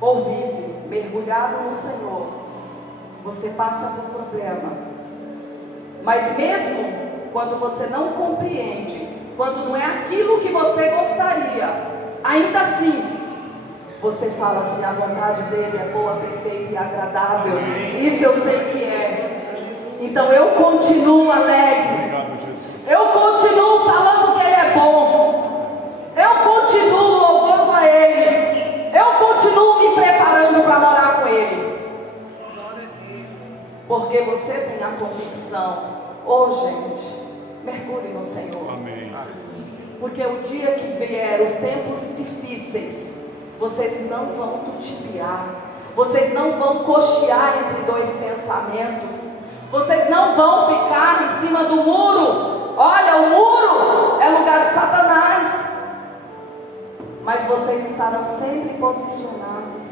ou vive mergulhado no Senhor, você passa por problema. Mas mesmo quando você não compreende, quando não é aquilo que você gostaria, ainda assim, você fala assim: a vontade dele é boa, perfeita e agradável. Isso eu sei que é. Então eu continuo alegre. Obrigado, Jesus. Eu continuo falando que Ele é bom. Eu continuo louvando a Ele. Eu continuo me preparando para morar com Ele. Porque você tem a convicção. Gente, mergulhe no Senhor. Amém. Porque o dia que vier os tempos difíceis, vocês não vão tutibiar, vocês não vão cochear entre dois pensamentos, vocês não vão ficar em cima do muro. Olha, o muro é lugar de Satanás, mas vocês estarão sempre posicionados,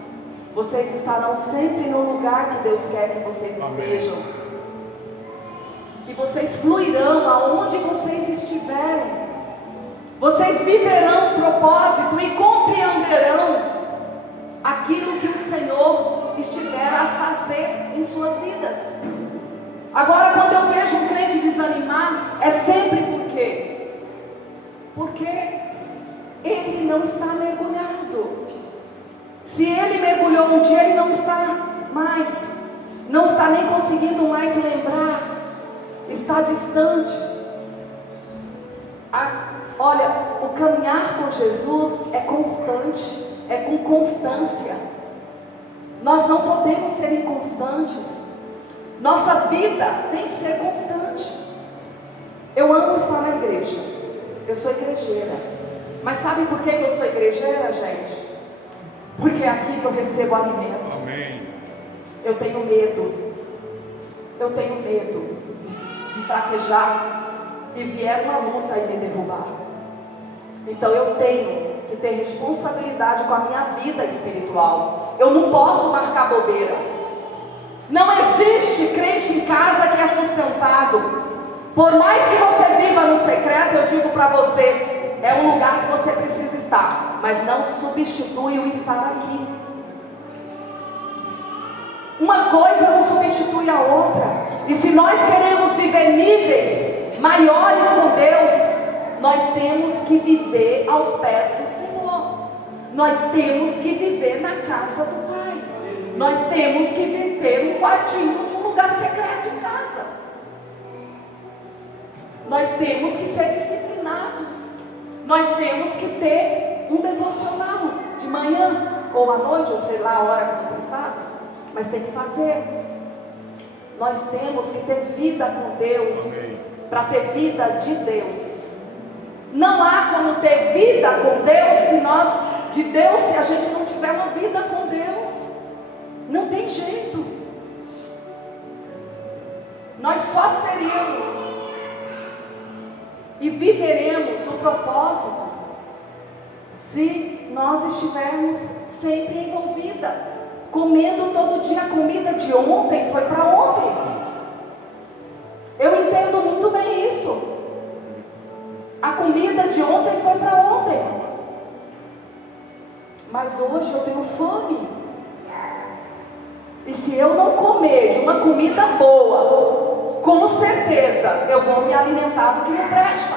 vocês estarão sempre no lugar que Deus quer que vocês estejam. E vocês fluirão aonde vocês estiverem. Vocês viverão o propósito e compreenderão aquilo que o Senhor estiver a fazer em suas vidas. Agora, quando eu vejo um crente desanimar, é sempre por quê? porque ele não está mergulhado. Se ele mergulhou um dia, ele não está mais, não está nem conseguindo mais lembrar, está distante. Olha, o caminhar com Jesus é constante, é com constância. Nós não podemos ser inconstantes. Nossa vida tem que ser constante. Eu amo estar na igreja, eu sou igrejeira. Mas sabe por que eu sou igrejeira, gente? Porque é aqui que eu recebo alimento. Amém. Eu tenho medo de fraquejar e vier uma luta e me derrubar. Então eu tenho que ter responsabilidade com a minha vida espiritual. Eu não posso marcar bobeira. Não existe crente em casa que é sustentado. Por mais que você viva no secreto, eu digo para você, é um lugar que você precisa estar, mas não substitui o estar aqui. Uma coisa não substitui a outra. E se nós queremos viver níveis maiores com Deus, nós temos que viver aos pés do Senhor. Nós temos que viver na casa do Pai. Nós temos que ter um quartinho de um lugar secreto em casa. Nós temos que ser disciplinados. Nós temos que ter um devocional de manhã ou à noite, ou sei lá a hora que vocês fazem, mas tem que fazer. Nós temos que ter vida com Deus, para ter vida de Deus. Não há como ter vida com Deus se a gente não tiver uma vida com Deus. Não tem jeito. Nós só seremos e viveremos o propósito se nós estivermos sempre envolvida, comendo todo dia. A comida de ontem foi para ontem. Eu entendo muito bem isso. A comida de ontem foi para ontem, mas hoje eu tenho fome. E se eu não comer de uma comida boa, com certeza eu vou me alimentar do que não presta.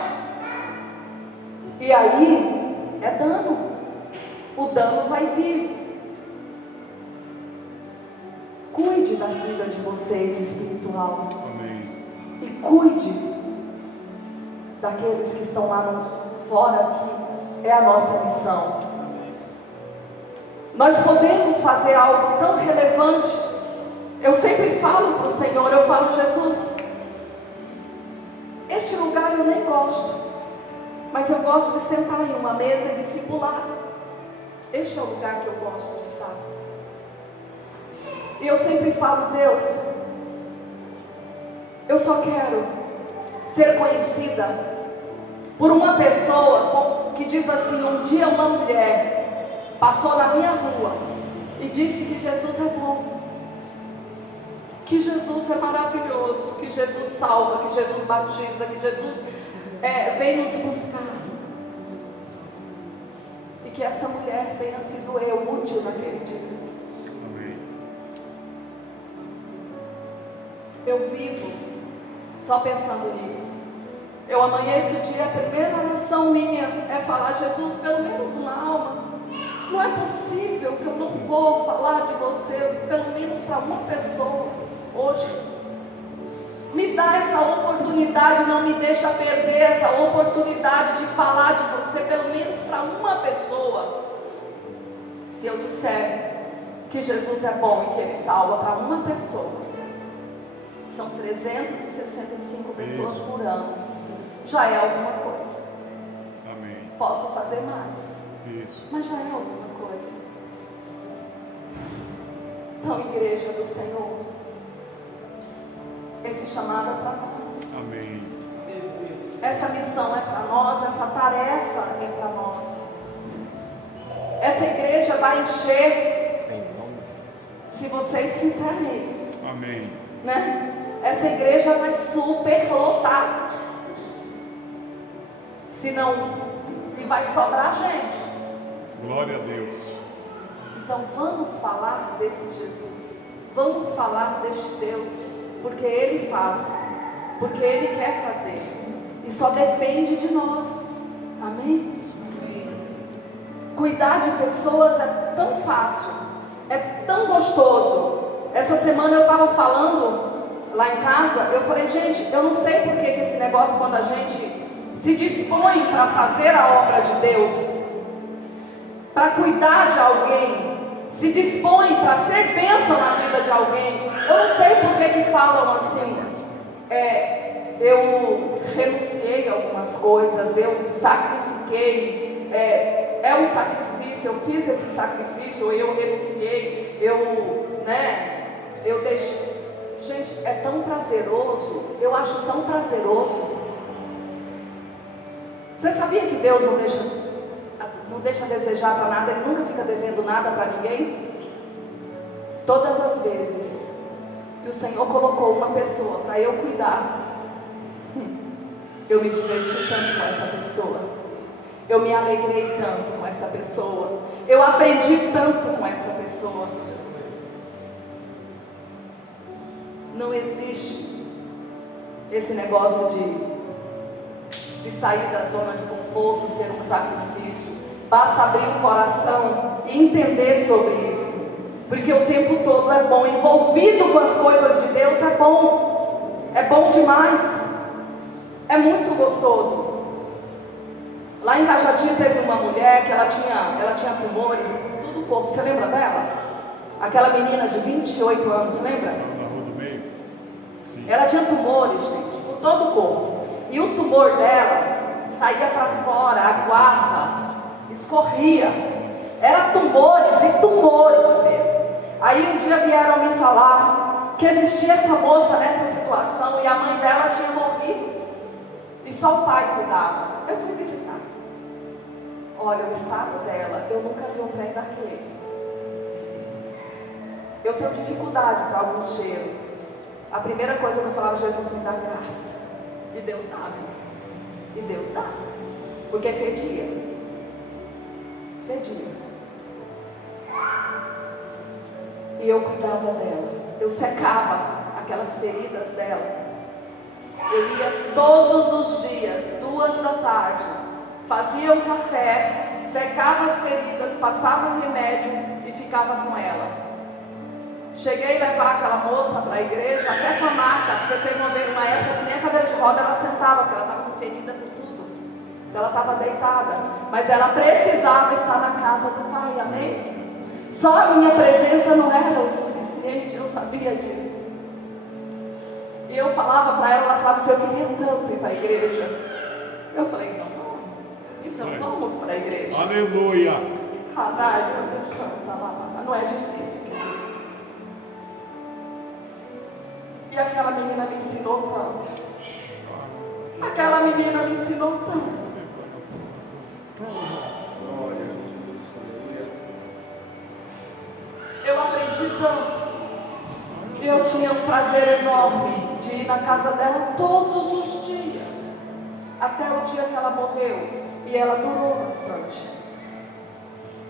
E aí é dano. O dano vai vir. Cuide da vida de vocês espiritual. Amém. E cuide daqueles que estão lá fora, que é a nossa missão. Nós podemos fazer algo tão relevante. Eu sempre falo para o Senhor, eu falo: Jesus, este lugar eu nem gosto, mas eu gosto de sentar em uma mesa e discipular. Este é o lugar que eu gosto de estar. E eu sempre falo: Deus, eu só quero ser conhecida por uma pessoa que diz assim: um dia uma mulher passou na minha rua e disse que Jesus é bom, que Jesus é maravilhoso, que Jesus salva, que Jesus batiza, que Jesus vem nos buscar. E que essa mulher tenha sido eu, útil naquele dia. Amém. Eu vivo só pensando nisso. Eu amanheço o dia, a primeira oração minha é falar: Jesus, pelo menos uma alma. Não é possível que eu não vou falar de você, pelo menos para uma pessoa, hoje. Me dá essa oportunidade, não me deixa perder essa oportunidade de falar de você, pelo menos para uma pessoa. Se eu disser que Jesus é bom e que Ele salva para uma pessoa, são 365 pessoas por ano. Já é alguma coisa. Amém. Posso fazer mais, Isso. mas já é alguma coisa. Então, igreja do Senhor, esse chamado é para nós. Amém. Essa missão é para nós, essa tarefa é para nós. Essa igreja vai encher se vocês fizerem isso, Amém. né? Essa igreja vai superlotar. Se não, e vai sobrar gente. Glória a Deus. Então vamos falar desse Jesus, vamos falar deste Deus, porque Ele faz, porque Ele quer fazer, e só depende de nós. Amém? Amém? Cuidar de pessoas é tão fácil, é tão gostoso. Essa semana eu estava falando lá em casa, eu falei, gente, eu não sei por que esse negócio, quando a gente se dispõe para fazer a obra de Deus, para cuidar de alguém, se dispõe para ser bênção na vida de alguém, eu não sei por que falam assim, eu renunciei a algumas coisas, eu sacrifiquei, é um sacrifício, eu fiz esse sacrifício, eu renunciei, eu deixei. Gente, é tão prazeroso, eu acho tão prazeroso. Você sabia que Deus não deixa desejar para nada, Ele nunca fica devendo nada para ninguém? Todas as vezes que o Senhor colocou uma pessoa para eu cuidar, eu me diverti tanto com essa pessoa, eu me alegrei tanto com essa pessoa, eu aprendi tanto com essa pessoa. Não existe esse negócio de sair da zona de conforto, ser um sacrifício. Basta abrir o coração e entender sobre isso, porque o tempo todo é bom, envolvido com as coisas de Deus é bom demais, é muito gostoso. Lá em Cajati teve uma mulher que ela tinha tumores em todo o corpo. Você lembra dela? Aquela menina de 28 anos, lembra? Na Rua do Meio? Sim. Ela tinha tumores, gente, por todo o corpo. E o tumor dela saía para fora, aguava, escorria. Era tumores e tumores mesmo. Aí um dia vieram me falar que existia essa moça nessa situação e a mãe dela tinha morrido. E só o pai cuidava. Eu fui visitar. Olha, o estado dela, eu nunca vi um trem daquele. Eu tenho dificuldade para algum cheiro. A primeira coisa que eu falava, Jesus me dá graça. E Deus dá. E Deus dá. Porque fedia. E eu cuidava dela. Eu secava aquelas feridas dela. Eu ia todos os dias, 2 da tarde, fazia um café, secava as feridas, passava um remédio e ficava com ela. Cheguei a levar aquela moça para a igreja, até com a maca, porque teve uma época que nem a cadeira de roda ela sentava, porque ela estava com ferida por tudo. Ela estava deitada, mas ela precisava estar na casa do Pai, amém? Só a minha presença não era o suficiente, eu sabia disso. E eu falava para ela falava assim, eu queria tanto ir para a igreja. Eu falei, então vamos para a igreja. Aleluia! Não é difícil, queridos. E aquela menina me ensinou tanto. Eu aprendi tanto. Eu tinha um prazer enorme de ir na casa dela todos os dias, até o dia que ela morreu, e ela durou bastante.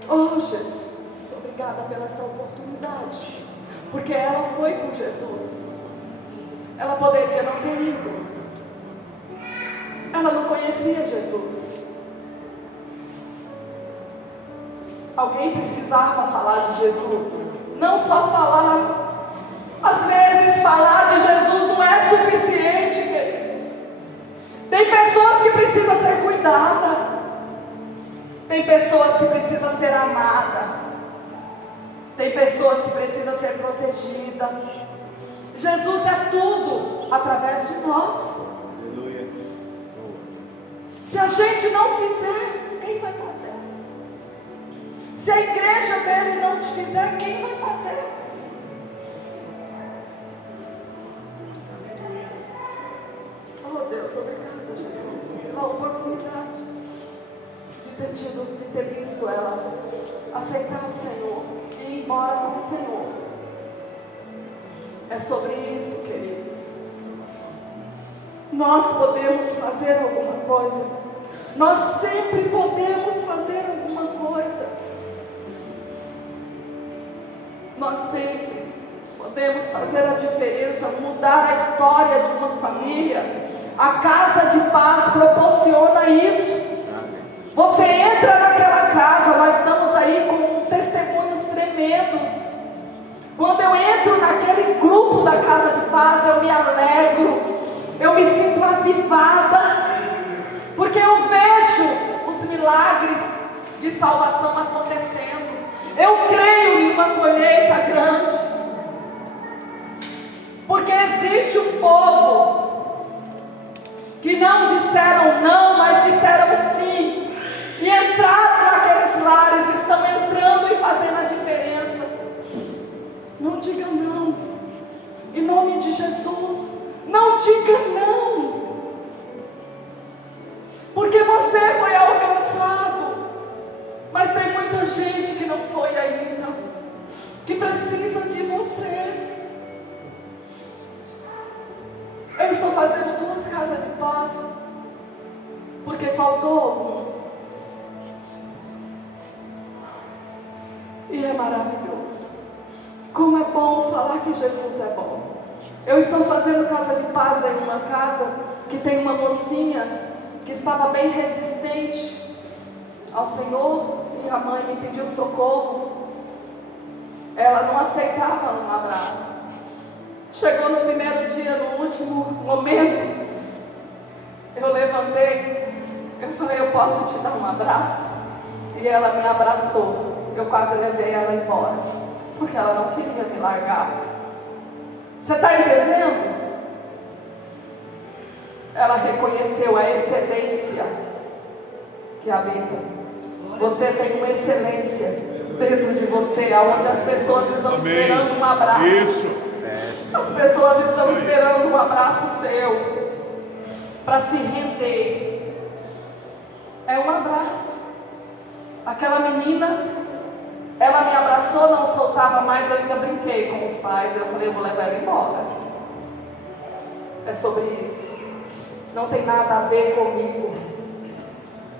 Oh Jesus, obrigada pela essa oportunidade, porque ela foi com Jesus. Ela poderia não ter ido, ela não conhecia Jesus. Alguém precisava falar de Jesus, não só falar. Às vezes falar de Jesus não é suficiente, queridos. Tem pessoas que precisam ser cuidadas, tem pessoas que precisam ser amadas, tem pessoas que precisam ser protegidas. Jesus é tudo através de nós. Aleluia. Se a gente não fizer, quem vai fazer? Se a igreja dele não te fizer, quem vai fazer? Oh Deus, obrigada, Jesus, pela oportunidade de ter visto ela aceitar o Senhor e ir embora com o Senhor. É sobre isso, queridos. Nós podemos fazer alguma coisa. Nós sempre podemos fazer alguma coisa. Nós sempre podemos fazer a diferença, mudar a história de uma família. A casa de paz proporciona isso. Você entra naquela casa, nós estamos aí com testemunhos tremendos. Quando eu entro naquele grupo da Casa de Paz, eu me alegro, eu me sinto avivada, porque eu vejo os milagres de salvação acontecendo. Eu creio em uma colheita grande, porque existe um povo que não disseram não, mas disseram sim, e entraram naqueles lares, estão entrando e fazendo a diferença. Não diga não, em nome de Jesus, não diga não, porque você foi alcançado, mas tem muita gente que não foi ainda, que precisa de você. Eu estou fazendo 2 casas de paz, porque faltou alguns, e é maravilhoso. Como é bom falar que Jesus é bom. Eu estou fazendo casa de paz em uma casa que tem uma mocinha que estava bem resistente ao Senhor, e a mãe me pediu socorro. Ela não aceitava um abraço. Chegou no primeiro dia, no último momento, eu levantei, eu falei, eu posso te dar um abraço? E ela me abraçou. Eu quase levei ela embora, porque ela não queria me largar. Você está entendendo? Ela reconheceu a excelência que habita. Você tem uma excelência dentro de você, onde as pessoas estão esperando um abraço. Isso. As pessoas estão esperando um abraço seu para se render. É um abraço. Aquela menina, ela me abraçou, não soltava mais, eu ainda brinquei com os pais. Eu falei, eu vou levar ela embora. É sobre isso. Não tem nada a ver comigo,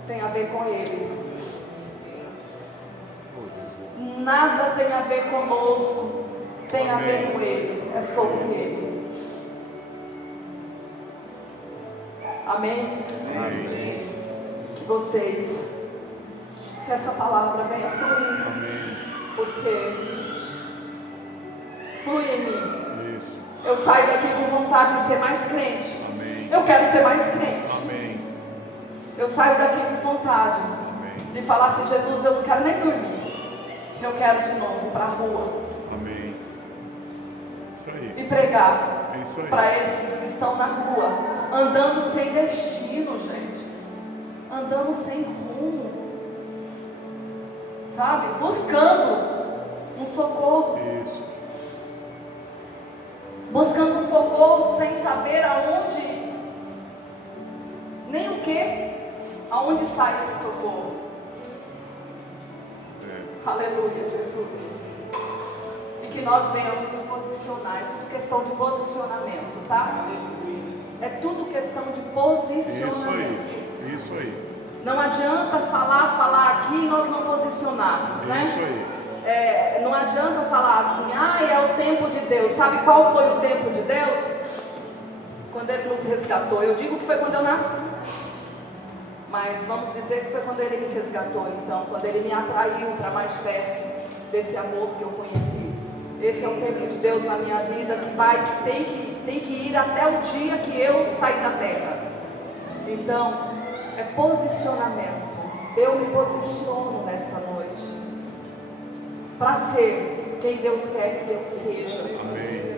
tem a ver com ele. Nada tem a ver conosco, tem a ver com ele, é sobre ele. Amém? Amém. Que vocês, que essa palavra venha fluir. Amém. Porque flui em mim. Isso. Eu saio daqui com vontade de ser mais crente. Amém. Eu quero ser mais crente. Amém. Eu saio daqui com vontade Amém. de falar assim, Jesus, eu não quero nem dormir. Eu quero de novo ir para a rua. Amém. Isso aí. E pregar É isso aí. para esses que estão na rua, andando sem destino, gente. Andando sem rumo. Sabe? Buscando um socorro. Isso. Buscando um socorro sem saber aonde, nem o que, aonde está esse socorro. Aleluia, Jesus. E que nós venhamos nos posicionar. É tudo questão de posicionamento, tá? É tudo questão de posicionamento. Isso aí. Não adianta falar aqui e nós não posicionarmos, né? Isso aí. Não adianta falar assim, é o tempo de Deus. Sabe qual foi o tempo de Deus? Quando Ele nos resgatou. Eu digo que foi quando eu nasci, mas vamos dizer que foi quando Ele me resgatou. Então, quando Ele me atraiu para mais perto desse amor que eu conheci. Esse é o tempo de Deus na minha vida, que tem que ir até o dia que eu sair da terra. Então, é posicionamento. Eu me posiciono nesta noite para ser quem Deus quer que eu seja. Amém.